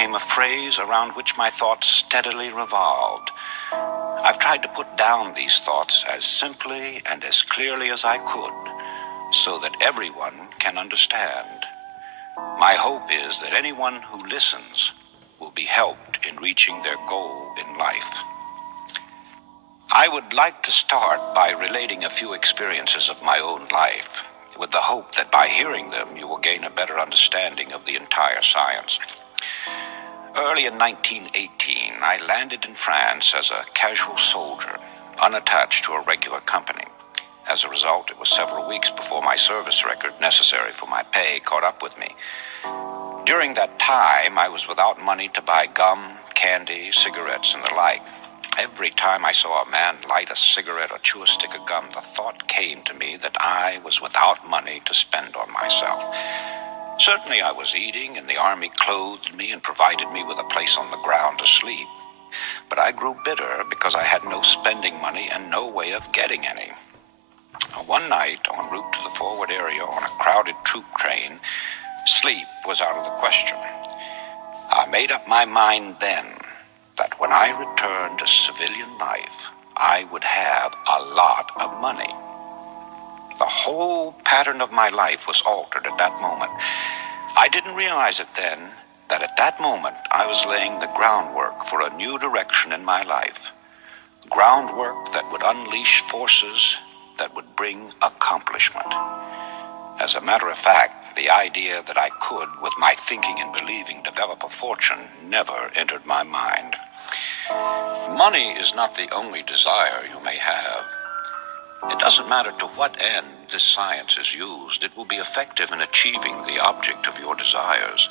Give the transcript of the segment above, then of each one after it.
became a phrase around which my thoughts steadily revolved. I've tried to put down these thoughts as simply and as clearly as I could, so that everyone can understand. My hope is that anyone who listens will be helped in reaching their goal in life. I would like to start by relating a few experiences of my own life, with the hope that by hearing them you will gain a better understanding of the entire science. Early in 1918, I landed in France as a casual soldier, unattached to a regular company. As a result, it was several weeks before my service record necessary for my pay caught up with me. During that time, I was without money to buy gum, candy, cigarettes, and the like. Every time I saw a man light a cigarette or chew a stick of gum, the thought came to me that I was without money to spend on myself. Certainly I was eating, and the army clothed me and provided me with a place on the ground to sleep. But I grew bitter because I had no spending money and no way of getting any. One night, en route to the forward area on a crowded troop train, sleep was out of the question. I made up my mind then that when I returned to civilian life, I would have a lot of money. The whole pattern of my life was altered at that moment. I didn't realize it then that at that moment I was laying the groundwork for a new direction in my life. Groundwork that would unleash forces that would bring accomplishment. As a matter of fact, the idea that I could, with my thinking and believing, develop a fortune never entered my mind. Money is not the only desire you may have. It doesn't matter to what end this science is used, it will be effective in achieving the object of your desires.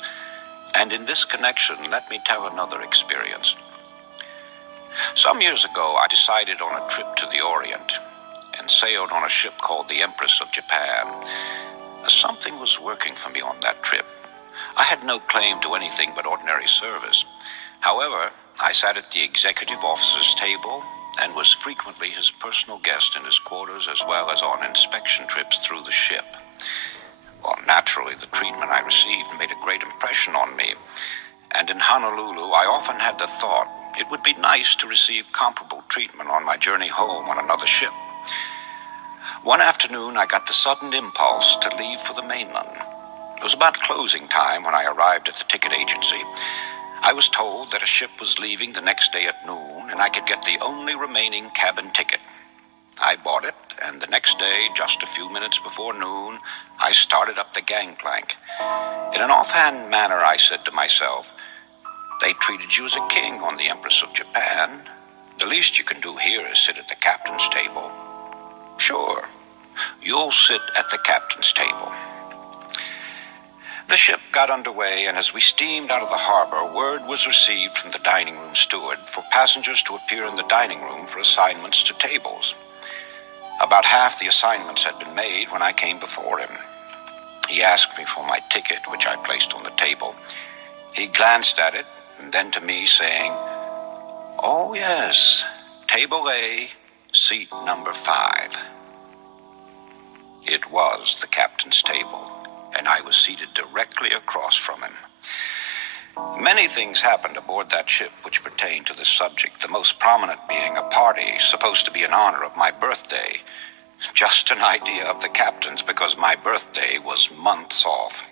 And in this connection, let me tell another experience. Some years ago, I decided on a trip to the Orient and sailed on a ship called the Empress of Japan. Something was working for me on that trip. I had no claim to anything but ordinary service. However, I sat at the executive officer's table and was frequently his personal guest in his quarters, as well as on inspection trips through the ship. Well, naturally, the treatment I received made a great impression on me, and in Honolulu, I often had the thought it would be nice to receive comparable treatment on my journey home on another ship. One afternoon, I got the sudden impulse to leave for the mainland. It was about closing time when I arrived at the ticket agency. I was told that a ship was leaving the next day at noon, and I could get the only remaining cabin ticket. I bought it, and the next day, just a few minutes before noon, I started up the gangplank. In an offhand manner, I said to myself, "They treated you as a king on the Empress of Japan. The least you can do here is sit at the captain's table." "Sure, you'll sit at the captain's table." The ship got underway, and as we steamed out of the harbor, word was received from the dining room steward for passengers to appear in the dining room for assignments to tables. About half the assignments had been made when I came before him. He asked me for my ticket, which I placed on the table. He glanced at it, and then to me, saying, "Oh yes, table A, seat number 5. It was the captain's table, and I was seated directly across from him. Many things happened aboard that ship which pertained to this subject, the most prominent being a party supposed to be in honor of my birthday. Just an idea of the captain's, because my birthday was months off.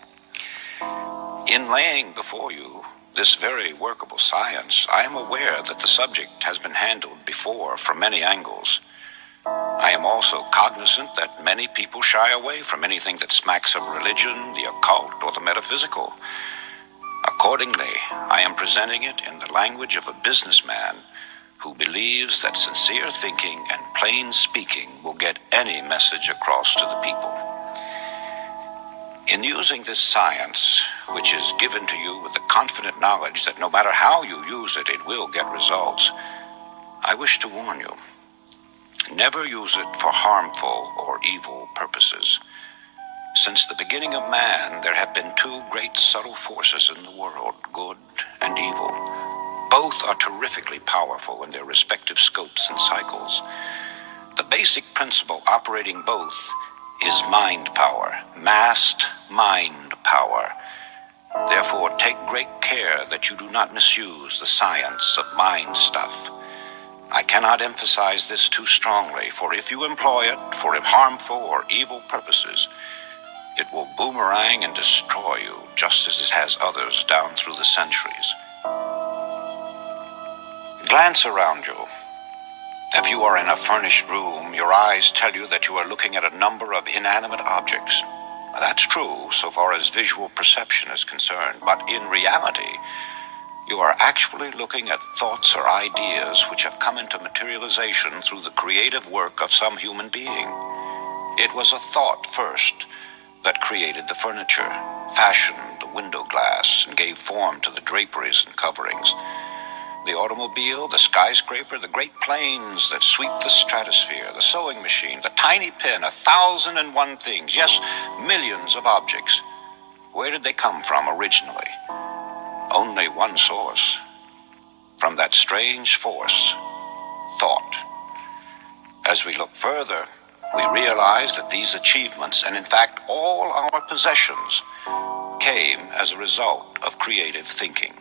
In laying before you this very workable science, I am aware that the subject has been handled before from many angles. I am also cognizant that many people shy away from anything that smacks of religion, the occult, or the metaphysical. Accordingly, I am presenting it in the language of a businessman who believes that sincere thinking and plain speaking will get any message across to the people. In using this science, which is given to you with the confident knowledge that no matter how you use it, it will get results, I wish to warn you. Never use it for harmful or evil purposes. Since the beginning of man, there have been two great subtle forces in the world, good and evil. Both are terrifically powerful in their respective scopes and cycles. The basic principle operating both is mind power, massed mind power. Therefore, take great care that you do not misuse the science of mind stuff. I cannot emphasize this too strongly, for if you employ it for harmful or evil purposes, it will boomerang and destroy you, just as it has others down through the centuries. Glance around you. If you are in a furnished room, your eyes tell you that you are looking at a number of inanimate objects. That's true so far as visual perception is concerned, but in reality, you are actually looking at thoughts or ideas which have come into materialization through the creative work of some human being. It was a thought first that created the furniture, fashioned the window glass, and gave form to the draperies and coverings. The automobile, the skyscraper, the great planes that sweep the stratosphere, the sewing machine, the tiny pen, 1,001 things, yes, millions of objects. Where did they come from originally? Only one source. From that strange force, thought. As we look further, we realize that these achievements, and in fact all our possessions, came as a result of creative thinking.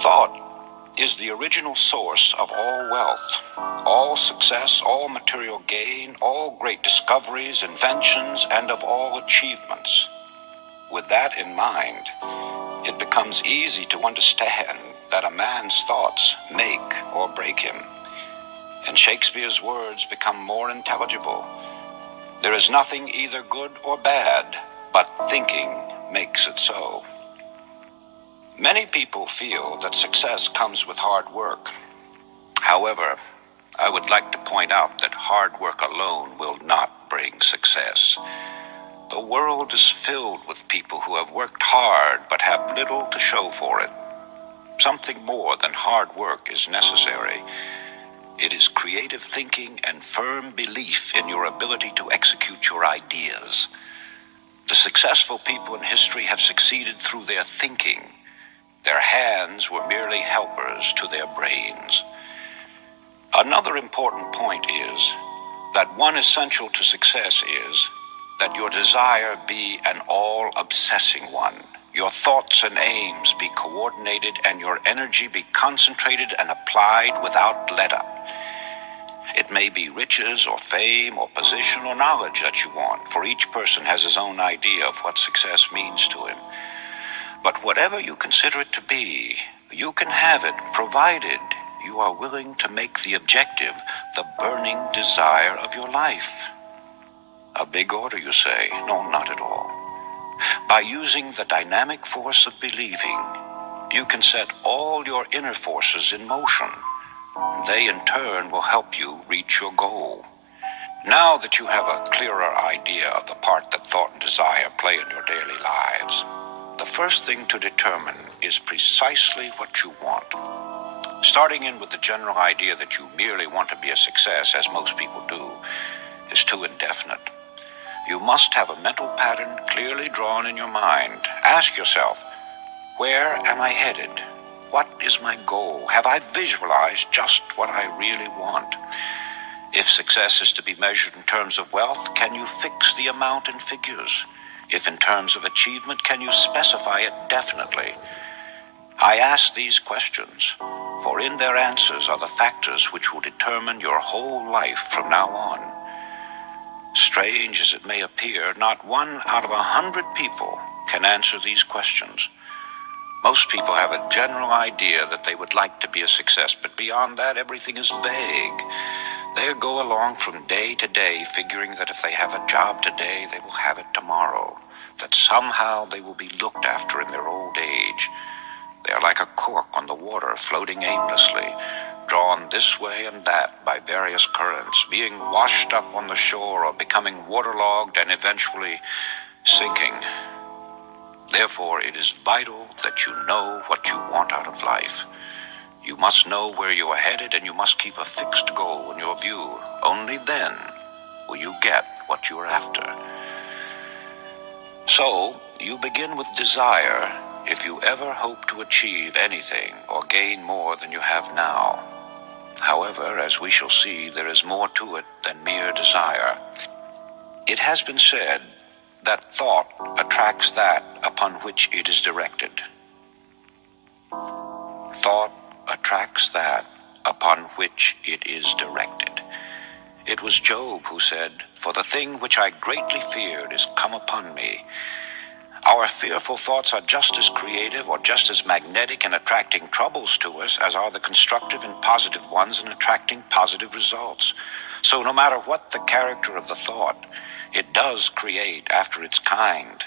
Thought is the original source of all wealth, all success, all material gain, all great discoveries, inventions, and of all achievements. With that in mind, it becomes easy to understand that a man's thoughts make or break him, and Shakespeare's words become more intelligible. There is nothing either good or bad, but thinking makes it so. Many people feel that success comes with hard work. However, I would like to point out that hard work alone will not bring success. The world is filled with people who have worked hard but have little to show for it. Something more than hard work is necessary. It is creative thinking and firm belief in your ability to execute your ideas. The successful people in history have succeeded through their thinking. Their hands were merely helpers to their brains. Another important point is that one essential to success is that your desire be an all-obsessing one. Your thoughts and aims be coordinated and your energy be concentrated and applied without let-up. It may be riches or fame or position or knowledge that you want, for each person has his own idea of what success means to him. But whatever you consider it to be, you can have it, provided you are willing to make the objective the burning desire of your life. A big order, you say? No, not at all. By using the dynamic force of believing, you can set all your inner forces in motion. They, in turn, will help you reach your goal. Now that you have a clearer idea of the part that thought and desire play in your daily lives, the first thing to determine is precisely what you want. Starting in with the general idea that you merely want to be a success, as most people do, is too indefinite. You must have a mental pattern clearly drawn in your mind. Ask yourself, where am I headed? What is my goal? Have I visualized just what I really want? If success is to be measured in terms of wealth, can you fix the amount in figures? If in terms of achievement, can you specify it definitely? I ask these questions, for in their answers are the factors which will determine your whole life from now on. Strange as it may appear, not 1 out of 100 people can answer these questions. Most people have a general idea that they would like to be a success, but beyond that, everything is vague. They go along from day to day, figuring that if they have a job today, they will have it tomorrow, that somehow they will be looked after in their old age. They are like a cork on the water, floating aimlessly, drawn this way and that by various currents, being washed up on the shore or becoming waterlogged and eventually sinking. Therefore, it is vital that you know what you want out of life. You must know where you are headed, and you must keep a fixed goal in your view. Only then will you get what you are after. So, you begin with desire if you ever hope to achieve anything or gain more than you have now. However, as we shall see, there is more to it than mere desire. It has been said that thought attracts that upon which it is directed. Thought attracts that upon which it is directed. It was Job who said, "For the thing which I greatly feared is come upon me." Our fearful thoughts are just as creative or just as magnetic in attracting troubles to us as are the constructive and positive ones in attracting positive results. So no matter what the character of the thought, it does create after its kind.